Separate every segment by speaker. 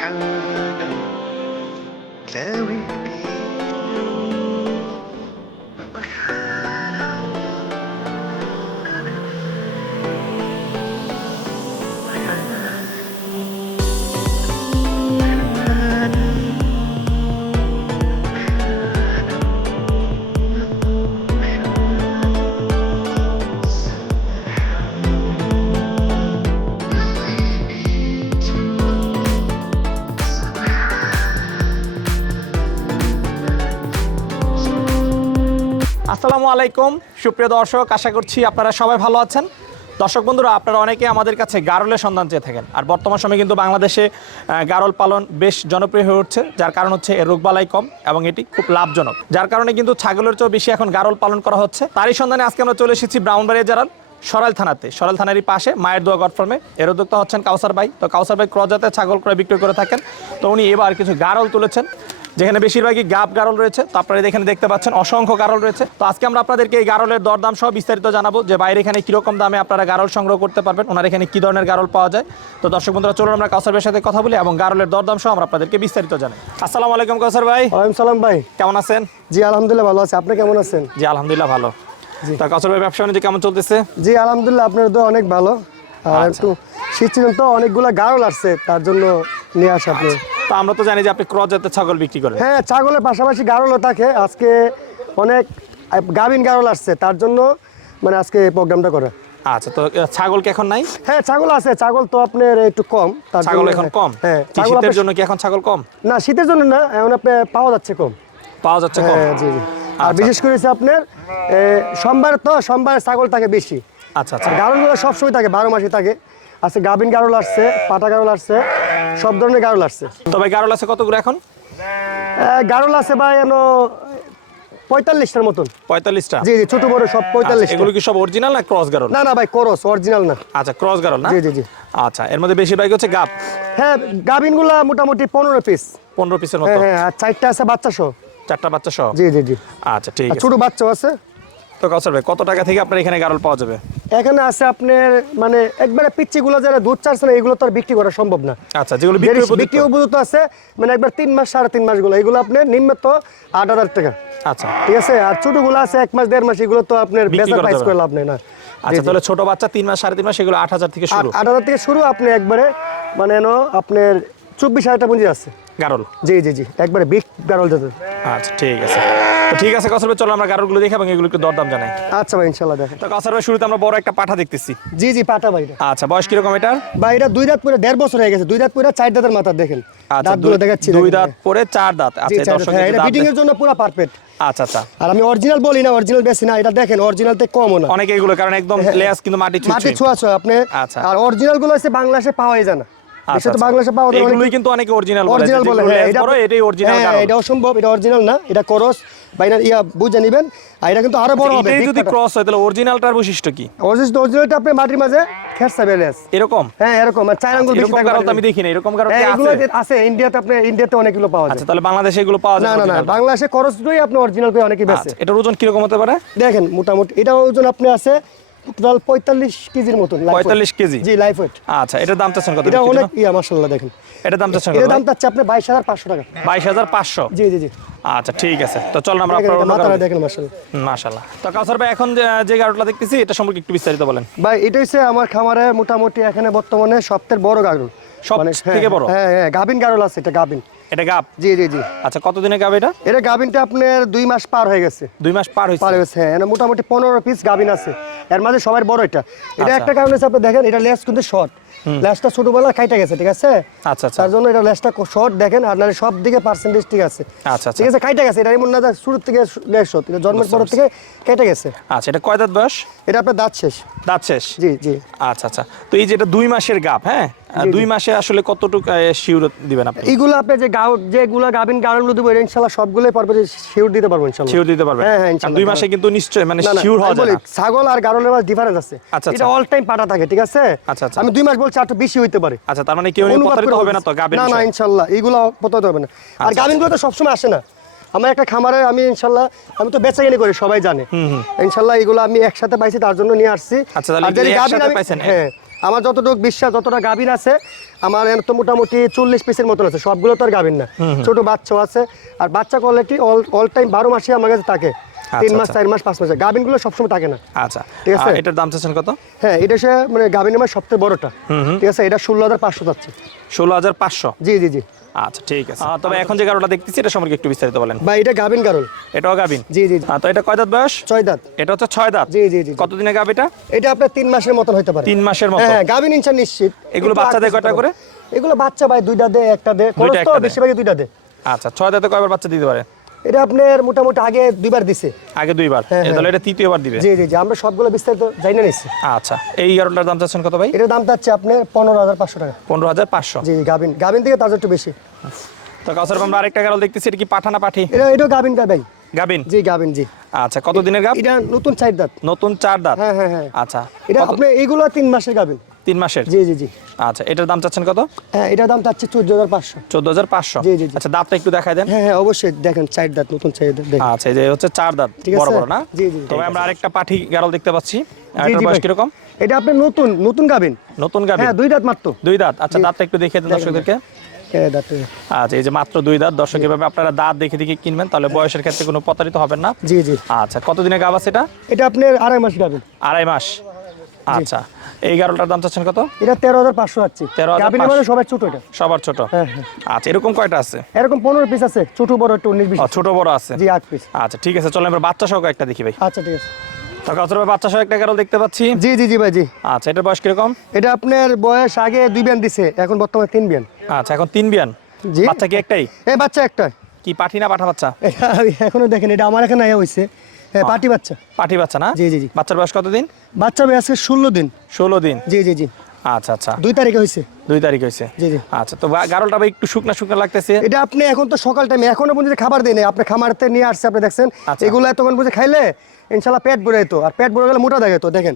Speaker 1: kind of very peaceful. আসসালামু আলাইকুম। সুপ্রিয় দর্শক, আশা করছি আপনারা সবাই ভালো আছেন। দর্শক বন্ধুরা, আপনারা অনেকে আমাদের কাছে গারলের সন্ধান চেয়ে থাকেন। আর বর্তমান সময়ে কিন্তু বাংলাদেশে গারল পালন বেশ জনপ্রিয় হয়ে উঠছে, যার কারণ হচ্ছে এর রোগবালাই কম এবং এটি খুব লাভজনক। যার কারণে কিন্তু ছাগলের চেয়েও বেশি এখন গারল পালন করা হচ্ছে। তারই সন্ধানে আজকে আমরা চলে এসেছি ব্রাউনবাড়িয়া জারাল সরাইল থানাতে। সরাইল থানারই পাশে মায়ের দোয়া গড ফার্মে। এর উদ্যোক্তা হচ্ছেন কাউসার ভাই। তো কাউসার ভাই ক্রজাতে ছাগল ক্রয় বিক্রয় করে থাকেন। তো উনি এবার কিছু গারল তুলেছেন। যেখানে বেশিরভাগই গাব গারল রয়েছে তো আপনারা এখানে দেখতে পাচ্ছেন অসংখ্য গারল রয়েছে। তো আজকে আমরা আপনাদেরকে এই গারলের দরদাম সহ বিস্তারিত জানাব যে বাইরে এখানে কীরকম দামে আপনারা গারল সংগ্রহ করতে পারবেন ওনার এখানে কি ধরনের গারল পাওয়া যায়। তো দর্শক বন্ধুরা চলুন আমরা কাউসার ভাইয়ের সাথে কথা বলি এবং গারলের দরদাম সহ আমরা আপনাদেরকে বিস্তারিত জানাই। আসসালামু আলাইকুম কাউসার ভাই।
Speaker 2: ওয়ালাইকুম সালাম ভাই।
Speaker 1: কেমন আছেন?
Speaker 2: জি আলহামদুলিল্লাহ ভালো আছে। আপনি কেমন আছেন?
Speaker 1: জি আলহামদুলিল্লাহ ভালো। তা কাউসার ভাই ব্যবসা বাণিজ্য কেমন চলতেছে?
Speaker 2: জি আলহামদুলিল্লাহ আপনার তো অনেক ভালো। আর একটু শীত তো অনেকগুলো গারল আসছে তার জন্য নিয়ে আসা আপনি
Speaker 1: তো আমরা তো জানি যে আপনি ক্রস জাতের ছাগল বিক্রি করেন।
Speaker 2: হ্যাঁ ছাগলের পাশাপাশি গারলও থাকে। আজকে অনেক গাভিন গারল আসছে তার জন্য মানে আজকে এই প্রোগ্রামটা করে।
Speaker 1: আচ্ছা তো ছাগল কি এখন নাই?
Speaker 2: হ্যাঁ ছাগল আছে ছাগল তো আপনার একটু কম
Speaker 1: ছাগল এখন কম?
Speaker 2: হ্যাঁ
Speaker 1: শীতের জন্য কি এখন ছাগল কম?
Speaker 2: না শীতের জন্য না এখন আপনার পাওয়া যাচ্ছে কম।
Speaker 1: পাওয়া যাচ্ছে কম?
Speaker 2: হ্যাঁ জি জি। আর
Speaker 1: আচ্ছা,
Speaker 2: বিশেষ করে আপনার সোমবার তো সোমবার ছাগল থাকে বেশি।
Speaker 1: আচ্ছা আচ্ছা।
Speaker 2: গারলগুলো সবসময় থাকে বারো মাসে থাকে। আছে গাভিন গারল আসছে পাটা গারল আসছে। সব ধরনের গারল আসছে।
Speaker 1: তবে গারল আছে কতগুলো এখন?
Speaker 2: গারল আছে ভাই এন পঁয়তাল্লিশটার মতন।
Speaker 1: পঁয়তাল্লিশটা?
Speaker 2: জি জি ছোট বড় সব পঁয়তাল্লিশ
Speaker 1: আচ্ছা, এগুলো কি সব অরিজিনাল না ক্রস গারল?
Speaker 2: না না ভাই করস অরিজিনাল না।
Speaker 1: আচ্ছা ক্রস গারল না?
Speaker 2: জি জি জি।
Speaker 1: আচ্ছা এর মধ্যে বেশিরভাগ হচ্ছে গাপ
Speaker 2: হ্যাঁ গাভিনগুলা মোটামুটি পনেরো পিস
Speaker 1: পনেরো পিসের মতো?
Speaker 2: হ্যাঁ হ্যাঁ আর চারটা আছে বাচ্চা সহ।
Speaker 1: চারটা বাচ্চা সহ?
Speaker 2: জি জি জি।
Speaker 1: আচ্ছা ঠিক আছে।
Speaker 2: ছোট বাচ্চাও আছে।
Speaker 1: তো কাউসার ভাই কত টাকা থেকে আপনার এখানে গারল পাওয়া যাবে?
Speaker 2: এখানে আছে আপনার মানে একবারে পিচ্ছিগুলো যারা দুধ চাচ্ছে না এগুলো তো আর বিক্রি করা সম্ভব না।
Speaker 1: আচ্ছা যেগুলো
Speaker 2: বিক্রি
Speaker 1: উপযুক্ত।
Speaker 2: আছে মানে একবার তিন মাস সাড়ে তিন মাসগুলো। এগুলো আপনার নিম্ন তো আট হাজার টাকা।
Speaker 1: আচ্ছা।
Speaker 2: ঠিক আছে? আর ছোটগুলো আছে এক মাস দেড় মাস এগুলো তো আপনার বেচার প্রাইস করে লাভ নেই না।
Speaker 1: আচ্ছা তাহলে ছোট বাচ্চা তিন মাস সাড়ে তিন মাস সেগুলো আট হাজার থেকে শুরু।
Speaker 2: আট হাজার থেকে শুরু আপনি একবারে মানে আপনার চব্বিশ হাজার টাকা পুঁজি আছে।
Speaker 1: গারল?
Speaker 2: জি জি জি। একবারে বিগ গারল
Speaker 1: আচ্ছা ঠিক আছে। ঠিক আছে ভাই চলো আমরা গারলগুলো দেখি এবং এগুলো একটু দরদাম জানাই।
Speaker 2: আচ্ছা ভাই দেখেন।
Speaker 1: তো ভাই শুরুতে আমরা বড় একটা পাঠা দেখতেছি।
Speaker 2: জি জি পাটা ভাইটা
Speaker 1: আচ্ছা বয়স এটার
Speaker 2: বা এটা দুই দাঁত পুরো দেড় বছর হয়ে গেছে। দুই দাঁত পুরো চার দাঁতের মাথা দেখেন।
Speaker 1: আচ্ছা
Speaker 2: দাঁতগুলো দেখাচ্ছি
Speaker 1: দুই দাঁত পরে চার দাঁত। আচ্ছা দর্শক
Speaker 2: হ্যাঁ, এটা এর জন্য পুরো পারফেক্ট
Speaker 1: আচ্ছা আচ্ছা।
Speaker 2: আর আমি অরিজিনাল বলি না অরিজিনাল বেশি না। এটা দেখেন অরিজিনাল তে কমও না।
Speaker 1: অনেকে এগুলো কারণ একদম লেয়াস কিন্তু মাটি
Speaker 2: হ্যাঁ, মাটি
Speaker 1: ছুঁয়ে
Speaker 2: আপনি
Speaker 1: আচ্ছা।
Speaker 2: আর অরিজিনালগুলো হচ্ছে বাংলাদেশে পাওয়াই যায় না। দেশে তো বাংলাদেশে পাওয়া যায়
Speaker 1: এগুলোই
Speaker 2: অনেক-
Speaker 1: কিন্তু অনেকে অরিজিনাল বলে
Speaker 2: অরিজিনাল বলে হ্যাঁ এটা
Speaker 1: এটাই অরিজিনাল
Speaker 2: হ্যাঁ, এটা অসম্ভব এটা অরিজিনাল না এটা করস বাইনা ইয়া বুঝে নেবেন আর এটা কিন্তু আরও বড় হবে
Speaker 1: এটাই যদি ক্রস হয় তাহলে অরিজিনালটার বৈশিষ্ট্য কি?
Speaker 2: অরিজিনাল অরিজিনালটা আপনি মাটির মাঝে খেরসা বেলেস
Speaker 1: এরকম?
Speaker 2: হ্যাঁ এরকম আর চার আঙ্গুল বেশি
Speaker 1: কারণ আমি দেখি না এরকম কারণ
Speaker 2: এগুলো
Speaker 1: আছে?
Speaker 2: ইন্ডিয়াতে আপনি ইন্ডিয়াতে অনেকগুলো পাওয়া যায়।
Speaker 1: আচ্ছা তাহলে বাংলাদেশে এগুলো পাওয়া যায়
Speaker 2: না? বাংলাদেশে করস দুই আপনি অরিজিনাল করে অনেকই বেছে।
Speaker 1: আচ্ছা, এটার ওজন কীরকম হতে পারে?
Speaker 2: দেখেন মোটামুটি এটা ওজন আপনি আছে টোটাল পঁয়তাল্লিশ কেজির মতন life
Speaker 1: 45 কেজি?
Speaker 2: জি লাইফ ওয়েট
Speaker 1: আচ্ছা এটা দাম চাচ্ছেন কত?
Speaker 2: এটা অনেক ইয়া দেখেন।
Speaker 1: এটা দাম চাচ্ছেন
Speaker 2: দাম চাচ্ছে আপনি বাইশ হাজার পাঁচশো টাকা।
Speaker 1: বাইশ হাজার পাঁচশো?
Speaker 2: জি জি জি।
Speaker 1: আচ্ছা ঠিক আছে। তো চল আমরা আপনার
Speaker 2: মাথাটা দেখেন
Speaker 1: মাশাআল্লাহ। তো কাউসার ভাই এখন যে যে গাড়িটা দেখতেছি এটা সম্পর্কে একটু বিস্তারিত বলেন।
Speaker 2: ভাই এটা হচ্ছে আমার খামারে মোটামুটি এখানে বর্তমানে সবথেকে বড় গাড়ল
Speaker 1: সব থেকে বড়?
Speaker 2: হ্যাঁ হ্যাঁ গাবিন গাড়ল আছে এটা গাবিন
Speaker 1: এটা গাব?
Speaker 2: জি জি জি।
Speaker 1: আচ্ছা কতদিনে গাব এটা?
Speaker 2: এটা গাবিনটা আপনার দুই মাস পার হয়ে গেছে।
Speaker 1: দুই মাস পার হয়েছে?
Speaker 2: পার হয়ে গেছে হ্যাঁ মোটামুটি পনেরো পিস গাবিন আছে। এর মাঝে সবার বড় এটা। এটা
Speaker 1: আচ্ছা।
Speaker 2: একটা কারণে হচ্ছে আপনি দেখেন এটা লেস কিন্তু শর্ট লেসটা ছোটবেলা খাইটা গেছে ঠিক আছে?
Speaker 1: আচ্ছা আচ্ছা।
Speaker 2: তার জন্য এটা লেসটা শর্ট দেখেন আর নাহলে সব দিকে পার্সেন্টেজ ঠিক আছে।
Speaker 1: আচ্ছা
Speaker 2: ঠিক আছে খাইটা গেছে এটা এমন না যে শুরু থেকে লেস শর্ট এটা জন্মের পর থেকে কেটে গেছে।
Speaker 1: আচ্ছা এটা কয় দাঁত বয়স?
Speaker 2: এটা আপনার দাঁত শেষ।
Speaker 1: দাঁত শেষ?
Speaker 2: জি জি।
Speaker 1: আচ্ছা আচ্ছা। তো এই যেটা দুই মাসের গাপ হ্যাঁ? দুই মাসে আসলে কতটুকু শিউর দিবেন আপনি
Speaker 2: এইগুলো আপনি যে গাও যেগুলো গাবিন গাড়গুলো দেবো এটা ইনশাল্লাহ সবগুলোই পারবে শিওর দিতে পারব ইনশাল্লাহ
Speaker 1: শিউর দিতে পারবেন
Speaker 2: হ্যাঁ, হ্যাঁ।
Speaker 1: দুই মাসে কিন্তু নিশ্চয় মানে শিউর হওয়া না।
Speaker 2: ছাগল আর গাড়লের মাঝে ডিফারেন্স আছে
Speaker 1: আচ্ছা,
Speaker 2: এটা
Speaker 1: আচ্ছা।
Speaker 2: অল টাইম পাটা থাকে ঠিক আছে
Speaker 1: আচ্ছা, আচ্ছা।
Speaker 2: আমি দুই মাস বলছি আর একটু বেশি হইতে পারে
Speaker 1: আচ্ছা তার মানে কেউ প্রতারিত হবে না তো। গাবের
Speaker 2: না না
Speaker 1: বিষয়ে?
Speaker 2: ইনশাল্লাহ এইগুলো প্রতারিত হবে না আর
Speaker 1: আচ্ছা,
Speaker 2: গাবিনগুলো তো সবসময় আসে না আমার একটা খামারে আমি ইনশাল্লাহ আমি তো বেচা কিনে করি সবাই জানে ইনশাল্লাহ এগুলো আমি একসাথে পাইছি তার জন্য নিয়ে আসছি
Speaker 1: আচ্ছা, এগুলো?
Speaker 2: হ্যাঁ আমার যতটুকু বিশ্বাস যতটা গাভীর আছে আমার তো মোটামুটি চল্লিশ পিসের মতন আছে। সবগুলো তো আর গাভীর না। ছোট বাচ্চাও আছে। আর বাচ্চা কোয়ালিটি অল অল টাইম বারো মাসে আমার কাছে থাকে। তিন মাস
Speaker 1: আচ্ছা।
Speaker 2: চার মাস পাঁচ মাসে। গাভিনগুলো সবসময় থাকে না।
Speaker 1: আচ্ছা।
Speaker 2: ঠিক আছে?
Speaker 1: এটার দাম চাচ্ছেন কত?
Speaker 2: হ্যাঁ এটা সে মানে গাভিনের আমার সবথেকে বড়টা। ঠিক আছে? এটা ষোলো হাজার পাঁচশো চাচ্ছে।
Speaker 1: ষোলো হাজার পাঁচশো?
Speaker 2: জি জি জি।
Speaker 1: আচ্ছা ঠিক আছে। তবে এখন যে গারোটা দেখতেছি এটা সম্পর্কে একটু বিস্তারিত বলেন।
Speaker 2: ভাই এটা গাবিন
Speaker 1: এটাও গাবিন
Speaker 2: জি জি।
Speaker 1: তো এটা কয় দাঁত বয়স?
Speaker 2: ছয় দাঁত।
Speaker 1: এটা হচ্ছে ছয় দাঁত?
Speaker 2: জি জি জি।
Speaker 1: কতদিনে গাব এটা?
Speaker 2: এটা আপনার তিন মাসের মতন হতে পারে।
Speaker 1: তিন মাসের মতো?
Speaker 2: হ্যাঁ গাবিন ইনশা নিশ্চিত।
Speaker 1: এগুলো
Speaker 2: একটু
Speaker 1: বাচ্চা দেয় কয়টা করে?
Speaker 2: এগুলো বাচ্চা ভাই দুইটা দে একটা দে। খরচ তো
Speaker 1: দেয়।
Speaker 2: বেশিরভাগই দুইটা দে।
Speaker 1: আচ্ছা ছয় দাঁতে কয়বার বাচ্চা দিতে পারে?
Speaker 2: এটা আপনার মোটামুটি আগে দুইবার দিছে।
Speaker 1: আগে দুইবার?
Speaker 2: হ্যাঁ,
Speaker 1: এ তাহলে এটা তৃতীয়বার দিবে?
Speaker 2: জি জি জি আমরা সবগুলো বিস্তারিত জানি না নিচ্ছি
Speaker 1: আচ্ছা এই গাড়োটার দাম চাচ্ছেন কত ভাই?
Speaker 2: এটার দাম চাচ্ছে আপনার পনেরো হাজার পাঁচশো টাকা।
Speaker 1: পনেরো হাজার পাঁচশো?
Speaker 2: জি গাভিন গাভিন থেকে তাদের একটু বেশি।
Speaker 1: তো কাউসার আমরা আরেকটা গাড়ল দেখতেছি এটা কি পাঠানা পাঠি?
Speaker 2: এটা এটাও গাভিন গা ভাই
Speaker 1: গাবিন?
Speaker 2: জি গাভিন জি।
Speaker 1: আচ্ছা কত দিনের গাব?
Speaker 2: এটা নতুন চার দাঁত।
Speaker 1: নতুন চার দাঁত?
Speaker 2: হ্যাঁ হ্যাঁ হ্যাঁ।
Speaker 1: আচ্ছা
Speaker 2: এটা আপনি এইগুলো তিন মাসের গাভিন
Speaker 1: তিন মাসের?
Speaker 2: জি জি জি।
Speaker 1: আচ্ছা এটার দাম চাচ্ছেন কত?
Speaker 2: হ্যাঁ এটার দাম চাচ্ছে চোদ্দ হাজার পাঁচশো।
Speaker 1: চোদ্দ হাজার পাঁচশো?
Speaker 2: জি, জি।
Speaker 1: আচ্ছা দাঁতটা একটু দেখাই দেন।
Speaker 2: হ্যাঁ হ্যাঁ অবশ্যই দেখেন চার দাঁত নতুন চার দাঁত দেখেন।
Speaker 1: আচ্ছা এই যে হচ্ছে চার দাঁত বড়? বড় না?
Speaker 2: জি, জি,
Speaker 1: তবে আমরা আরেকটা পাঠি গাড়ল দেখতে পাচ্ছি। এটার বয়স কীরকম?
Speaker 2: এটা আপনার নতুন নতুন গাভিন।
Speaker 1: নতুন গাবি
Speaker 2: হ্যাঁ দুই দাঁত মাত্র।
Speaker 1: দুই দাঁত? আচ্ছা দাঁতটা একটু দেখিয়ে দেন দর্শকদেরকে।
Speaker 2: হ্যাঁ
Speaker 1: আচ্ছা এই যে মাত্র দুই দাঁত। দর্শক এভাবে আপনারা দাঁত দেখে দেখে কিনবেন তাহলে বয়সের ক্ষেত্রে কোনো প্রতারিত হবেন না।
Speaker 2: জি জি।
Speaker 1: আচ্ছা কতদিনে গাব আছে এটা?
Speaker 2: এটা আপনার আড়াই মাস গাভিন।
Speaker 1: আড়াই মাস। আচ্ছা এই দাম চাচ্ছেন কত?
Speaker 2: এটা তেরো হাজার পাঁচশো আছে
Speaker 1: 13,500
Speaker 2: গাভিন মানে সবাই ছোট এটা।
Speaker 1: সবার ছোট?
Speaker 2: হ্যাঁ হ্যাঁ।
Speaker 1: আচ্ছা এরকম কয়টা আছে?
Speaker 2: এরকম পনেরো পিস আছে ছোট বড় একটু উনিশ
Speaker 1: ও, ছোট বড় আছে?
Speaker 2: জি আট পিস
Speaker 1: আচ্ছা ঠিক আছে চলো আমরা বাচ্চা সহ একটা দেখি ভাই।
Speaker 2: আচ্ছা ঠিক আছে।
Speaker 1: বাচ্চা সহ একটা গাড়ল দেখতে পাচ্ছি।
Speaker 2: জি জি জি ভাই জি।
Speaker 1: আচ্ছা এটার বয়স কীরকম?
Speaker 2: এটা আপনার বয়স আগে দুই বিয়ান দিছে এখন বর্তমানে তিন বিয়ান।
Speaker 1: আচ্ছা এখন তিন বিয়ান?
Speaker 2: জি।
Speaker 1: বাচ্চা কি একটাই?
Speaker 2: এই বাচ্চা একটা
Speaker 1: কি পাঠি না পাঠা বাচ্চা?
Speaker 2: এখনও দেখেন এটা আমার এখানে আয়া হয়েছে হ্যাঁ পাটি বাচ্চা।
Speaker 1: বাচ্চা না?
Speaker 2: জি, জি, জি।
Speaker 1: বাচ্চার বয়স কতদিন?
Speaker 2: বাচ্চা আজকে ষোলো দিন।
Speaker 1: ষোলো দিন।
Speaker 2: জি জি জি।
Speaker 1: আচ্ছা আচ্ছা।
Speaker 2: দুই তারিখে হয়েছে।
Speaker 1: দুই তারিখ হয়েছে।
Speaker 2: জি, জি।
Speaker 1: আচ্ছা তো গারলটা ভাই একটু শুকনা শুকনা লাগতেছে?
Speaker 2: এটা আপনি এখন তো সকাল টাইমে এখনও পর্যন্ত খাবার দেয় আপনি খামারতে নিয়ে আসছে আপনি দেখছেন?
Speaker 1: আচ্ছা।
Speaker 2: এগুলো এতক্ষণ বুঝে খাইলে ইনশাল্লাহ পেট ভরে যেত। আর পেট ভরে গেলে মোটা দেখে তো দেখেন।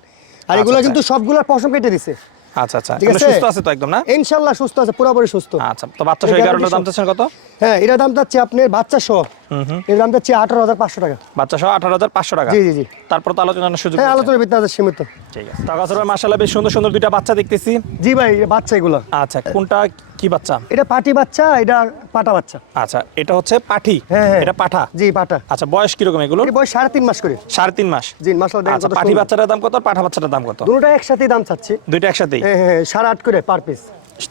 Speaker 2: আর এগুলো
Speaker 1: আচ্ছা।
Speaker 2: কিন্তু সবগুলোর পশম কেটে দিছে।
Speaker 1: আচ্ছা আচ্ছা।
Speaker 2: ঠিক আছে?
Speaker 1: সুস্থ আছে তো একদম না?
Speaker 2: ইনশাল্লাহ সুস্থ আছে পুরোপুরি সুস্থ।
Speaker 1: আচ্ছা তো বাচ্চা সহ
Speaker 2: এটা
Speaker 1: গারলটার দাম চাচ্ছেন কত?
Speaker 2: হ্যাঁ এটার দাম যাচ্ছে আপনার বাচ্চা সহ। এর দাম যাচ্ছে আঠারো হাজার পাঁচশো টাকা।
Speaker 1: বাচ্চা সহ আঠারো হাজার পাঁচশো টাকা?
Speaker 2: জি জি জি।
Speaker 1: তারপর তো আলোচনার সুযোগ
Speaker 2: হ্যাঁ
Speaker 1: রয়েছে।
Speaker 2: আলোচনার ভিতরে আছে সীমিত।
Speaker 1: ঠিক আছে। টাকা ভাই মাসাল্লাহ বেশ সুন্দর সুন্দর দুইটা বাচ্চা দেখতেছি।
Speaker 2: জি ভাই বাচ্চা এগুলো।
Speaker 1: আচ্ছা কোনটা কি বাচ্চা?
Speaker 2: এটা পাটি বাচ্চা এটা পাটা বাচ্চা।
Speaker 1: আচ্ছা এটা হচ্ছে পাঠি?
Speaker 2: হ্যাঁ হ্যাঁ।
Speaker 1: এটা পাঠা?
Speaker 2: জি পাটা
Speaker 1: আচ্ছা বয়স কীরকম এগুলো?
Speaker 2: বয়স সাড়ে তিন মাস করে।
Speaker 1: সাড়ে তিন মাস।
Speaker 2: জি মাসলা
Speaker 1: আচ্ছা
Speaker 2: কত
Speaker 1: বাচ্চাটার দাম কত পাঠা বাচ্চাটার দাম কত?
Speaker 2: দুটোটা একসাথে দাম চাচ্ছি।
Speaker 1: দুইটা একসাথেই?
Speaker 2: হ্যাঁ হ্যাঁ, সাড়ে আট করে পার পিস।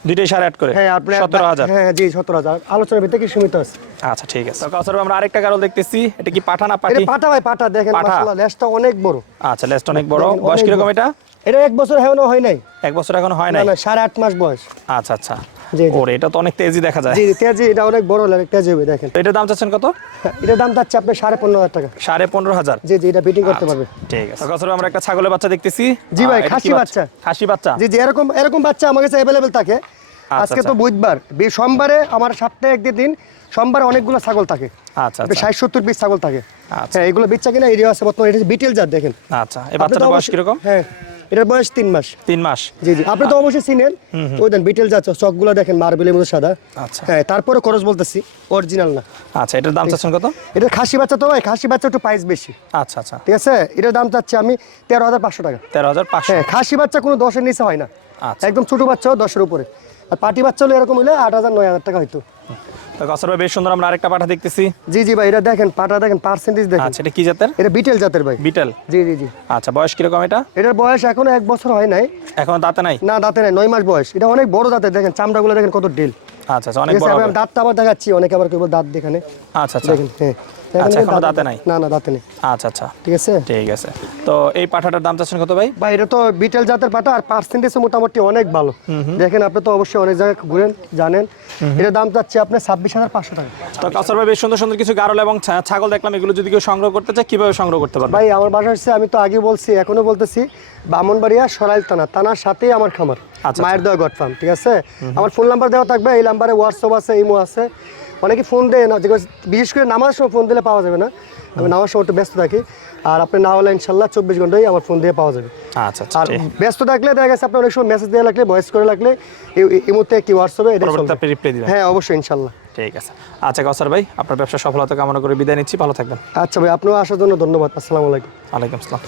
Speaker 1: দুইটাই সাড়ে আট করে?
Speaker 2: হ্যাঁ
Speaker 1: সতেরো হাজার?
Speaker 2: হ্যাঁ জি সতেরো হাজার। আলোচনার ভিতরে কি সীমিত আছে?
Speaker 1: আচ্ছা ঠিক আছে। কাউসার আমরা আরেকটা গারল দেখতেছি। এটা কি পাঠা না পাঠা?
Speaker 2: পাঠা ভাই পাঠা। দেখেন। মাশাআল্লাহ লেজটা অনেক বড়।
Speaker 1: আচ্ছা লেজটা অনেক বড়। বয়স
Speaker 2: অনেক
Speaker 1: কীরকম এটা?
Speaker 2: এটা এক বছর হেওয়ানো হয় নাই।
Speaker 1: এক বছর এখনও হয় নাই?
Speaker 2: না সাড়ে আট মাস বয়স।
Speaker 1: আচ্ছা আচ্ছা। ওরে এটা তো অনেক তেজি দেখা যায়।
Speaker 2: জি তেজি এটা অনেক বড় লাগে তেজি হবে দেখেন।
Speaker 1: তো এটার দাম চাচ্ছেন কত?
Speaker 2: এটার দাম যাচ্ছে আপনার সাড়ে পনেরো হাজার টাকা।
Speaker 1: সাড়ে পনেরো হাজার।
Speaker 2: জি জি এটা বিটিং করতে পারবে।
Speaker 1: ঠিক আছে। কাউসার আমরা একটা ছাগলের বাচ্চা দেখতেছি।
Speaker 2: জি ভাই,
Speaker 1: এটা
Speaker 2: খাসি বাচ্চা।
Speaker 1: খাসি বাচ্চা।
Speaker 2: জি জি এরকম এরকম বাচ্চা আমার কাছে অ্যাভেলেবেল থাকে। আজকে তো
Speaker 1: আচ্ছা।
Speaker 2: বুধবার। বি- সোমবারে আমার সপ্তাহে একদিন দিন সোমবারে অনেকগুলো ছাগল থাকে।
Speaker 1: আচ্ছা
Speaker 2: আপনি
Speaker 1: আচ্ছা
Speaker 2: ষাট সত্তর পিস ছাগল থাকে।
Speaker 1: আচ্ছা।
Speaker 2: হ্যাঁ এগুলো বিচ্চা কিনা এরিয়া আছে বর্তমানে এটা বিটেল জাত দেখেন।
Speaker 1: আচ্ছা এই
Speaker 2: আপনি তো
Speaker 1: বয়স কীরকম?
Speaker 2: হ্যাঁ। এটার বয়স তিন মাস।
Speaker 1: তিন মাস।
Speaker 2: জি জি। আপনি তো অবশ্যই চিনেন ওই দেন বিটেল জাত চকগুলো দেখেন মার্বেলের মতো সাদা।
Speaker 1: আচ্ছা।
Speaker 2: হ্যাঁ তারপরে খরচ বলতেছি অরিজিনাল না।
Speaker 1: আচ্ছা এটার দাম চাচ্ছেন কত?
Speaker 2: এটা খাসি বাচ্চা তো ভাই খাসি বাচ্চা একটু প্রাইস বেশি।
Speaker 1: আচ্ছা আচ্ছা।
Speaker 2: ঠিক আছে? এটার দাম চাচ্ছি আমি তেরো হাজার পাঁচশো টাকা।
Speaker 1: তেরো হাজার পাঁচশো।
Speaker 2: হ্যাঁ খাসি বাচ্চা কোনো দশের নিচে হয় না।
Speaker 1: আচ্ছা।
Speaker 2: একদম ছোট বাচ্চা দশের উপরে। আর পাটি বাচ্চা হলে এরকম হলে আট হাজার নয় হাজার টাকা হয়তো
Speaker 1: তো কাউসার ভাই বেশ সুন্দর আমরা আরেকটা পাঠা দেখতেছি।
Speaker 2: জি জি ভাই এটা দেখেন পাটা দেখেন পার্সেন্টেজ দেখেন।
Speaker 1: আচ্ছা এটা কি জাতের?
Speaker 2: এটা বিটেল জাতের ভাই।
Speaker 1: বিটেল?
Speaker 2: জি জি জি।
Speaker 1: আচ্ছা বয়স কীরকম এটা?
Speaker 2: এটার বয়স এখনও এক বছর হয় নাই।
Speaker 1: এখনও দাঁতে নাই?
Speaker 2: না দাঁতে নাই নয় মাস বয়স। এটা অনেক বড় দাঁতের দেখেন চামড়াগুলো দেখেন কত ডিল।
Speaker 1: আচ্ছা আচ্ছা অনেক বড়
Speaker 2: দাঁতটা আবার দেখাচ্ছি অনেকে আবার কেউ দাঁত দেখানে।
Speaker 1: আচ্ছা আচ্ছা।
Speaker 2: দেখেন হ্যাঁ।
Speaker 1: আচ্ছা, এখনও দাঁতে নাই?
Speaker 2: না না দাঁতে নেই।
Speaker 1: আচ্ছা আচ্ছা।
Speaker 2: ঠিক আছে?
Speaker 1: ঠিক আছে। তো এই পাঠাটার দাম চাচ্ছেন কত ভাই?
Speaker 2: ভাই এটা তো বিটেল জাতের পাটা আর পার্সেন্টেজ মোটামুটি অনেক ভালো। দেখেন আপনি তো অবশ্যই অনেক জায়গায় ঘুরেন জানেন। এটার দাম চাচ্ছে আপনার ছাব্বিশ হাজার পাঁচশো টাকা।
Speaker 1: তো কাউসার ভাই বেশ সুন্দর সুন্দর কিছু গারল এবং ছাগল দেখলাম এগুলো যদি কেউ সংগ্রহ করতে চায় কীভাবে সংগ্রহ করতে পারবে?
Speaker 2: ভাই আমার বাসা হচ্ছে আমি তো আগে বলছি এখনও বলতেছি বামনবাড়িয়া সরাইল থানা থানার সাথেই আমার খামার।
Speaker 1: আচ্ছা,
Speaker 2: মায়ের দেওয়া গড ফার্ম ঠিক আছে? আমার ফোন নাম্বার দেওয়া থাকবে এই নাম্বারে হোয়াটসঅ্যাপ আছে ইমো আছে। অনেকে ফোন দেয় না যেগুলো বিশেষ করে নামার সময় ফোন দিলে পাওয়া যাবে না। আমি নামার সময় একটু ব্যস্ত থাকি আর আপনি না হলে ইনশাল্লাহ চব্বিশ ঘন্টাই আমার ফোন দিয়ে পাওয়া যাবে।
Speaker 1: আচ্ছা আচ্ছা
Speaker 2: আর ব্যস্ত থাকলে দেখা গেছে আপনি অনেক সময় মেসেজ দেওয়া লাগলে ভয়েস করে লাগলে এই মুহূর্তে কি হোয়াটসঅ্যাপে এটা
Speaker 1: রিপ্লাই দিবেন।
Speaker 2: হ্যাঁ অবশ্যই ইনশাল্লাহ।
Speaker 1: ঠিক আছে। আচ্ছা কাউসার ভাই আপনার ব্যবসা সফলতা কামনা করে বিদায় নিচ্ছি ভালো থাকবেন।
Speaker 2: আচ্ছা ভাই আপনিও আসার জন্য ধন্যবাদ আসসালামু আলাইকুম।
Speaker 1: আলাইকুম আসসালাম।